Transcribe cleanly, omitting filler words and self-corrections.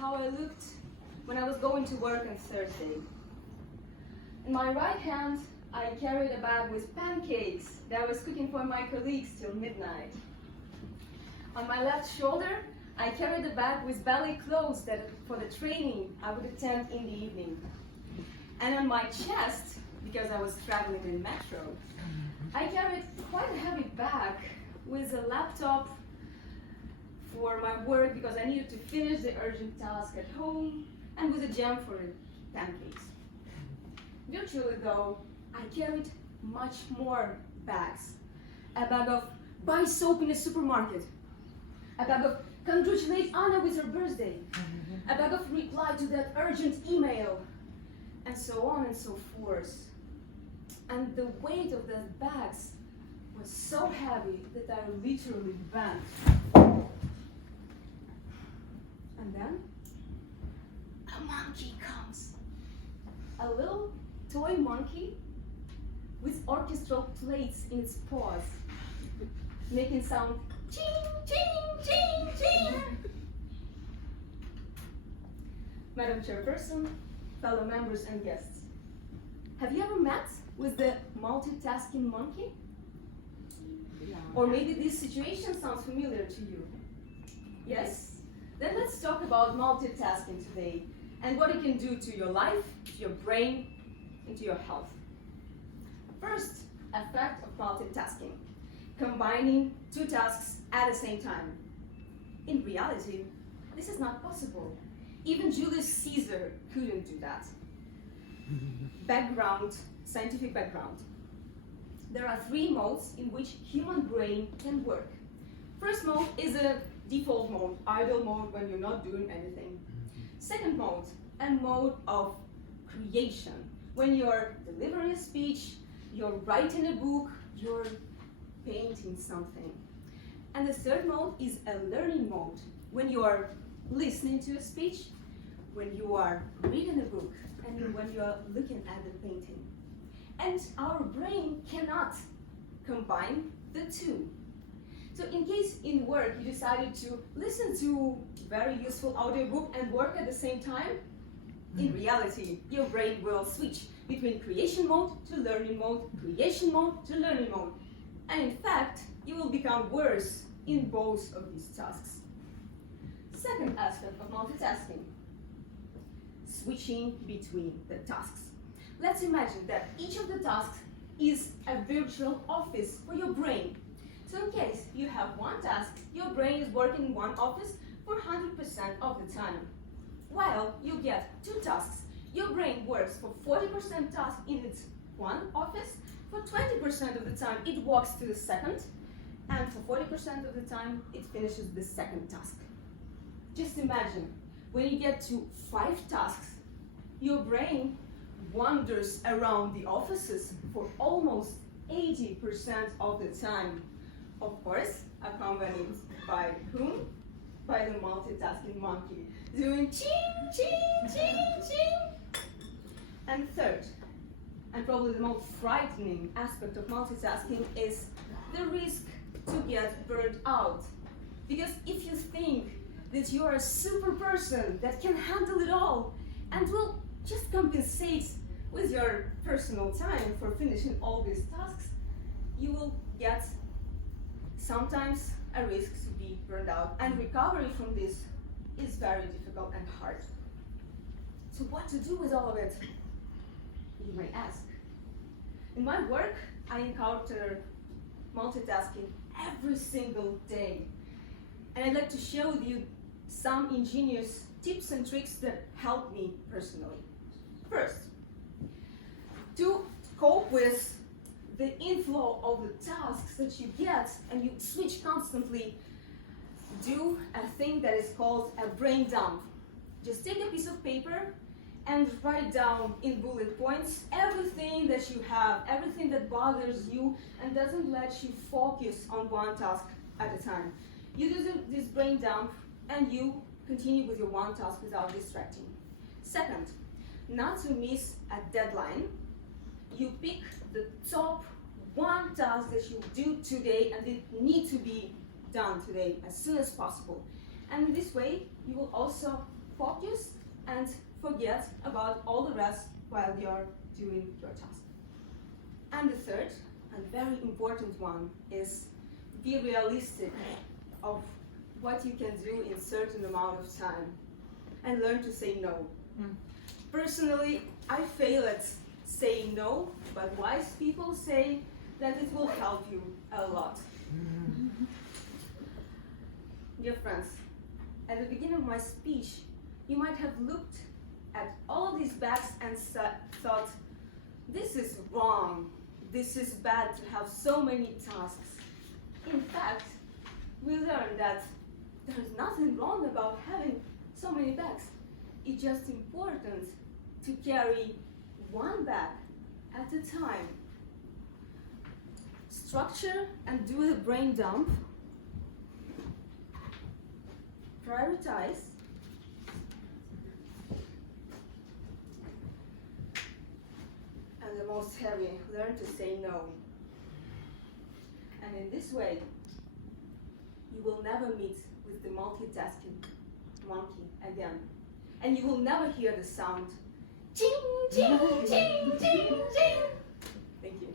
how I looked when I was going to work on Thursday. In my right hand, I carried a bag with pancakes that I was cooking for my colleagues till midnight. On my left shoulder, I carried a bag with ballet clothes that for the training I would attend in the evening. And on my chest, because I was traveling in metro, I carried quite a heavy bag with a laptop for my work because I needed to finish the urgent task at home, and with a jam for pancakes. Virtually though, I carried much more bags. A bag of buy soap in a supermarket, a bag of congratulate Anna with her birthday, a bag of reply to that urgent email, and so on and so forth. And the weight of those bags was so heavy that I literally bent. And then a monkey comes. A little toy monkey with orchestral plates in its paws, making sound ching, ching, ching, ching. Madam Chairperson, fellow members and guests, have you ever met with the multitasking monkey? Or maybe this situation sounds familiar to you. Yes? Then let's talk about multitasking today and what it can do to your life, to your brain, and to your health. First, effect of multitasking: combining two tasks at the same time. In reality, this is not possible. Even Julius Caesar couldn't do that. Background, scientific background. There are three modes in which human brain can work. First mode is a default mode, idle mode when you're not doing anything. Second mode, a mode of creation, when you're delivering a speech, you're writing a book, you're painting something. And the third mode is a learning mode, when you are listening to a speech, when you are reading a book, and when you are looking at the painting. And our brain cannot combine the two. So in case in work you decided to listen to very useful audiobook and work at the same time, in reality, your brain will switch between creation mode to learning mode, creation mode to learning mode. And in fact, you will become worse in both of these tasks. Second aspect of multitasking: switching between the tasks. Let's imagine that each of the tasks is a virtual office for your brain. So in case you have one task, your brain is working in one office for 100% of the time. While you get two tasks, your brain works for 40% task in its one office, for 20% of the time it walks to the second, and for 40% of the time it finishes the second task. Just imagine, when you get to 5 tasks, your brain wanders around the offices for almost 80% of the time. Of course, accompanied by whom? By the multitasking monkey, doing ching, ching, ching, ching. And third, and probably the most frightening aspect of multitasking, is the risk to get burned out. Because if you think that you are a super person that can handle it all and will just compensate with your personal time for finishing all these tasks, you will get sometimes a risk to be burned out, and recovery from this is very difficult and hard. So what to do with all of it, you may ask. In my work, I encounter multitasking every single day, and I'd like to share with you some ingenious tips and tricks that help me personally. First, to cope with the inflow of the tasks that you get and you switch constantly, do a thing that is called a brain dump. Just take a piece of paper and write down in bullet points everything that you have, everything that bothers you and doesn't let you focus on one task at a time. You do this brain dump and you continue with your one task without distracting. Second, not to miss a deadline, you pick the top one task that you do today and it needs to be done today as soon as possible. And in this way, you will also focus and forget about all the rest while you're doing your task. And the third, and very important one, is be realistic of what you can do in certain amount of time and learn to say no. Personally, I fail at saying no, but wise people say that it will help you a lot. Dear friends, at the beginning of my speech, you might have looked at all these bags and thought, this is wrong. This is bad to have so many tasks. In fact, we learned that there's nothing wrong about having so many bags. It's just important to carry one bag at a time. Structure and do the brain dump. Prioritize. And the most heavy, learn to say no. And in this way, you will never meet with the multitasking monkey again. And you will never hear the sound, ching, ching, ching, ching, ching. Thank you.